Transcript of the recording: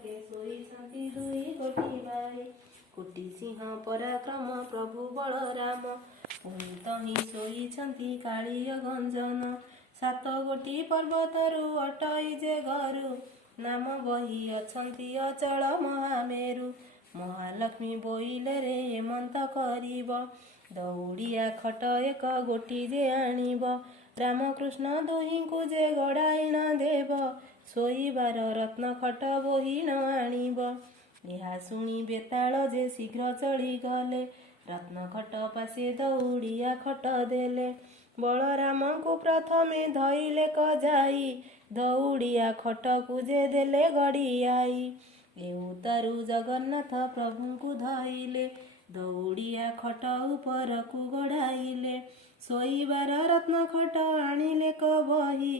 ପାଖେ ଶୋଇଛନ୍ତି ଦୁଇ ଗୋଟି ଭାଇ। କୋଟି ସିଂହ ପରାକ୍ରମ ପ୍ରଭୁ ବଳରାମ, ପୁଣି ତହିଁ ଶୋଇଛନ୍ତି କାଳିୟ ଗଞ୍ଜନ। ସାତ ଗୋଟି ପର୍ବତରୁ ଅଟଇ ଯେ ଘରୁ, ନାମ ବହି ଅଛନ୍ତି ଅଚଳ ମହାମେରୁ। ମହାଲକ୍ଷ୍ମୀ ବୋଇଲେ ରେ ହେମନ୍ତ କରିବ, ଦଉଡ଼ିଆ ଖଟ ଏକ ଗୋଟି ଯେ ଆଣିବ। ରାମକୃଷ୍ଣ ଦୁହିଁଙ୍କୁ ଯେ ଗଡ଼ାଇଣ ଦେବ, ଶୋଇବାର ରତ୍ନ ଖଟ ବୋହି ନ ଆଣିବ। ଏହା ଶୁଣି ବେତାଳ ଯେ ଶୀଘ୍ର ଚଳିଗଲେ, ରତ୍ନ ଖଟ ପାଶେ ଦଉଡ଼ିଆ ଖଟ ଦେଲେ। ବଳରାମଙ୍କୁ ପ୍ରଥମେ ଧଇଲେ କଜାଇ, ଦଉଡ଼ିଆ ଖଟକୁ ଯେ ଦେଲେ ଗଡ଼ିଆଇ। ଏ ଉତ୍ତାରୁ ଜଗନ୍ନାଥ ପ୍ରଭୁଙ୍କୁ ଧଇଲେ, ଦଉଡ଼ିଆ ଖଟ ଉପରକୁ ଗଢ଼ାଇଲେ। ଶୋଇବାର ରତ୍ନ ଖଟ ଆଣିଲେ କ ବହି,